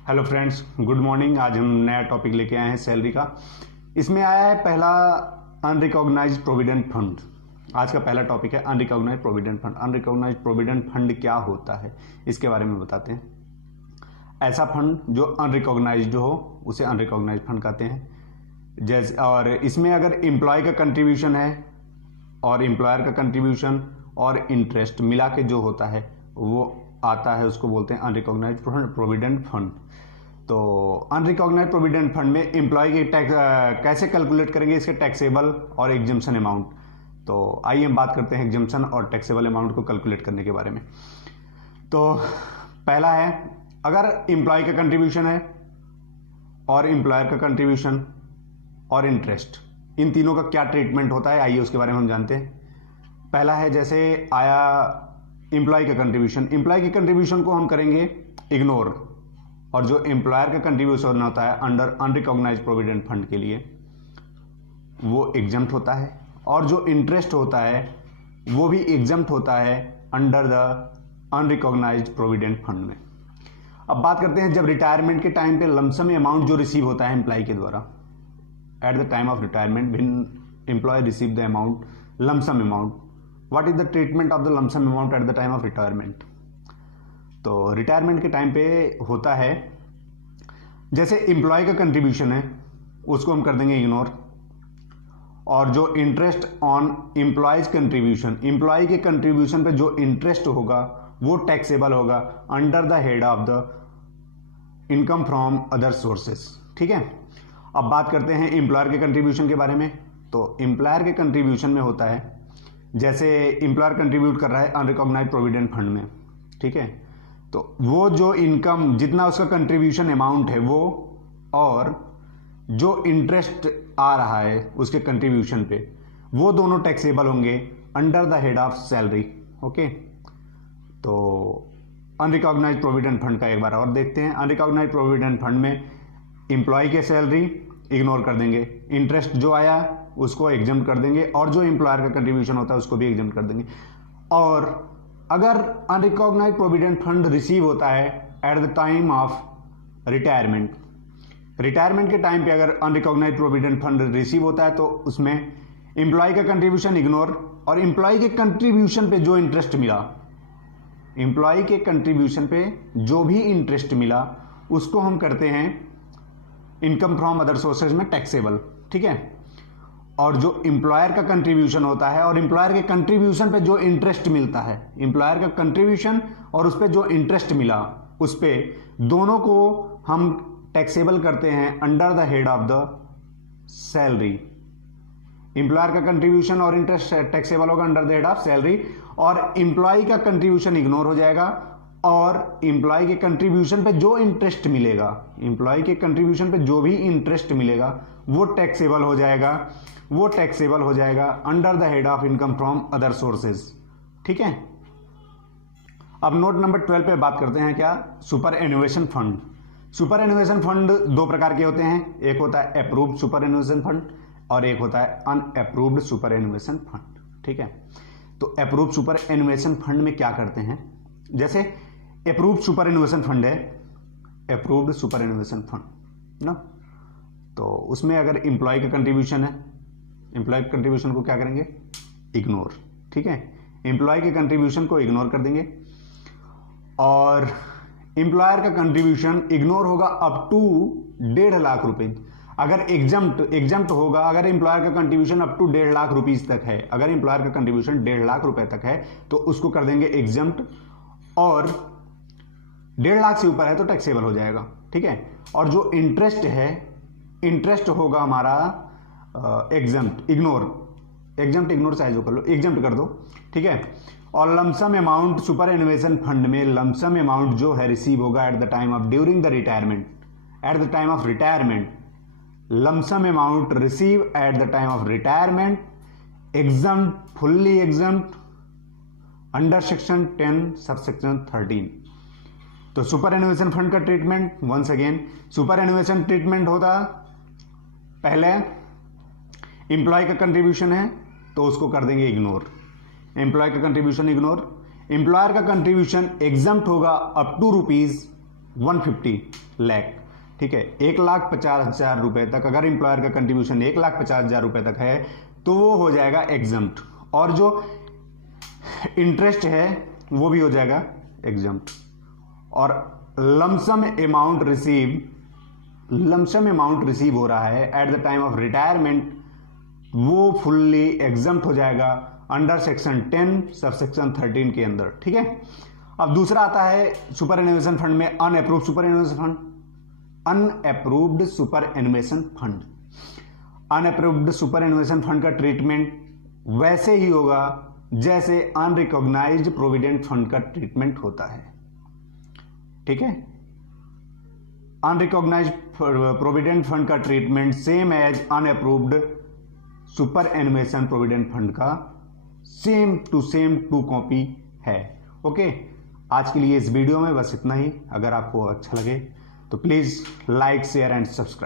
Hello friends, good morning. आज हम नया टॉपिक लेके आए हैं सैलरी का। इसमें आया है पहला अनरिकॉग्नाइज्ड प्रोविडेंट फंड। आज का पहला टॉपिक है unrecognised provident fund. Unrecognised provident fund क्या होता है इसके बारे में बताते हैं। ऐसा फंड जो अनरिकॉग्नाइज्ड हो उसे अनरिकॉग्नाइज्ड फंड कहते हैं। जैसे और इसमें अगर एम्प्लॉय का कंट्रीब्यूशन है और एम्प्लॉयर का कंट्रीब्यूशन और इंटरेस्ट मिला के जो होता है वो आता है, उसको बोलते हैं अनरिकॉग्नाइज्ड प्रोविडेंट फंड। तो अनरिकॉग्नाइज्ड प्रोविडेंट फंड में एम्प्लॉय के टैक्स कैसे कैलकुलेट करेंगे, इसके टैक्सेबल और एग्जम्पशन अमाउंट। तो आइए हम बात करते हैं एग्जम्पशन और टैक्सेबल अमाउंट को कैलकुलेट करने के बारे में। तो पहला है, अगर एम्प्लॉय का कंट्रीब्यूशन है और एम्प्लॉयर का कंट्रीब्यूशन और इंटरेस्ट, इन तीनों का क्या ट्रीटमेंट होता है, आइए उसके बारे में हम जानते हैं। पहला है, जैसे आया एम्प्लॉय का कंट्रीब्यूशन। एम्प्लॉय के कंट्रीब्यूशन को हम करेंगे इग्नोर, और जो एम्प्लॉयर का कंट्रीब्यूशन होता है अंडर अनरिकॉग्नाइज्ड प्रोविडेंट फंड के लिए वो एग्जम्प्ट होता है, और जो इंटरेस्ट होता है वो भी एग्जम्प्ट होता है under the unrecognised provident fund में। अब बात करते हैं, जब रिटायरमेंट के टाइम पे लमसम अमाउंट जो रिसीव होता है एम्प्लॉय के द्वारा, at the time of retirement when employ receive the amount lump sum amount, what is the treatment of the lump sum amount at the time of retirement. तो retirement के time पे होता है, जैसे एम्प्लॉय का कंट्रीब्यूशन है उसको हम कर देंगे इग्नोर, और जो interest on employees contribution, employ के कंट्रीब्यूशन पे जो इंटरेस्ट होगा वो टैक्सेबल होगा under the head of the income from other sources. ठीक है, अब बात करते हैं एम्प्लॉयर के कंट्रीब्यूशन के बारे में। तो एम्प्लॉयर के कंट्रीब्यूशन में होता है, जैसे एम्प्लॉयर कंट्रीब्यूट कर रहा है अनरिकॉग्नाइज्ड प्रोविडेंट फंड में, ठीक है, तो वो जो इनकम जितना उसका कंट्रीब्यूशन अमाउंट है वो, और जो इंटरेस्ट आ रहा है उसके कंट्रीब्यूशन पे, वो दोनों टैक्सेबल होंगे under the head of salary. Okay, तो अनरिकॉग्नाइज्ड प्रोविडेंट फंड का एक बार और देखते हैं। अनरिकॉग्नाइज्ड प्रोविडेंट फंड में एम्प्लॉय के सैलरी इग्नोर कर देंगे, इंटरेस्ट जो आया उसको एग्जम्प्ट कर देंगे, और जो एम्प्लॉयर का कंट्रीब्यूशन होता है उसको भी एग्जम्प्ट कर देंगे। और अगर अनरिकॉग्नाइज्ड प्रोविडेंट फंड रिसीव होता है eight the time of retirement, retirement के टाइम पे अगर अनरिकॉग्नाइज्ड प्रोविडेंट फंड रिसीव होता है तो उसमें एम्प्लॉय का कंट्रीब्यूशन इग्नोर, और एम्प्लॉय के कंट्रीब्यूशन पे जो इंटरेस्ट मिला, एम्प्लॉय के कंट्रीब्यूशन पे जो भी इंटरेस्ट मिला उसको हम करते हैं इनकम फ्रॉम अदर सोर्सेज में टैक्सेबल। ठीक है, और जो एम्प्लॉयर का कंट्रीब्यूशन होता है और एम्प्लॉयर के कंट्रीब्यूशन पे जो इंटरेस्ट मिलता है, एम्प्लॉयर का कंट्रीब्यूशन और उस पे जो इंटरेस्ट मिला, उस पे दोनों को हम टैक्सेबल करते हैं under the head of the salary. Employer का कंट्रीब्यूशन और इंटरेस्ट टैक्सेबल होगा under the head of salary, और एम्प्लॉय का कंट्रीब्यूशन इग्नोर हो जाएगा, और एम्प्लॉय के कंट्रीब्यूशन पे जो इंटरेस्ट मिलेगा, एम्प्लॉय के कंट्रीब्यूशन पे जो भी इंटरेस्ट मिलेगा वो टैक्सेबल हो जाएगा, वो टैक्सेबल हो जाएगा under the head of income from other sources. ठीक है, अब नोट नंबर 12 पे बात करते हैं, क्या, सुपर एनुएशन फंड। सुपर एनुएशन फंड दो प्रकार के होते हैं, एक होता है अप्रूव्ड सुपर एनुएशन फंड और एक होता है अनअप्रूव्ड सुपर एनुएशन फंड। ठीक है, तो अप्रूव्ड सुपर एनुएशन फंड में क्या करते हैं, जैसे अप्रूव्ड सुपर एनुएशन फंड है, अप्रूव्ड सुपर एनुएशन फंड ना, तो उसमें अगर एम्प्लॉय का कंट्रीब्यूशन है, एम्प्लॉय के कंट्रीब्यूशन को क्या करेंगे, इग्नोर। ठीक है, एम्प्लॉय के कंट्रीब्यूशन को इग्नोर कर देंगे, और एम्प्लॉयर का कंट्रीब्यूशन इग्नोर होगा अप टू 1.5 लाख रुपए। अगर एग्जम्प्ट होगा, अगर एम्प्लॉयर का contribution up to 1.5 lakh rupees तक है, अगर एम्प्लॉयर का कंट्रीब्यूशन 1.5 लाख रुपए तक है तो उसको कर देंगे एग्जम्प्ट, और 1.5 लाख से ऊपर है तो टैक्सेबल हो जाएगा। ठीक है, और जो इंटरेस्ट है, इंटरेस्ट होगा हमारा एग्जम्प्ट, इग्नोर चाहे जो कर लो, एग्जम्प्ट कर दो। ठीक है, और lump sum amount superannuation fund में लमसम अमाउंट जो है रिसीव होगा at the time of during the retirement, at the time of retirement, lump sum amount receive at the time of retirement exempt, fully exempt under section 10 subsection 13। तो superannuation fund का treatment, once again superannuation treatment होता, पहले employ का contribution है तो उसको कर देंगे इग्नोर, एम्प्लॉय का कंट्रीब्यूशन इग्नोर, एम्प्लॉयर का कंट्रीब्यूशन एग्जम्प्ट होगा अप टू रुपीज 150 लाख, ठीक है, 1,50,000 रुपए तक अगर एम्प्लॉयर का कंट्रीब्यूशन 1,50,000 रुपए तक है तो वो हो जाएगा एग्जम्प्ट, और जो इंटरेस्ट है वो भी हो जाएगा एग्जम्प्ट। और लमसम अमाउंट रिसीव हो रहा है eight the time of retirement, वो फुल्ली एग्जम्प्ट हो जाएगा अंडर सेक्शन 10 सबसेक्शन 13 के अंदर, ठीक है। अब दूसरा आता है सुपर एनुएशन फंड में unapproved superannuation fund. Unapproved superannuation fund, unapproved superannuation fund का ट्रीटमेंट वैसे ही होगा जैसे अनरिकॉग्नाइज्ड प्रोविडेंट फंड का ट्रीटमेंट होता है, ठीक है। अनरिकॉग्नाइज्ड प्रोविडेंट फंड का treatment same as unapproved superannuation provident fund का सेम टू कॉपी है। ओके, आज के लिए इस वीडियो में बस इतना ही। अगर आपको अच्छा लगे तो please like share and subscribe.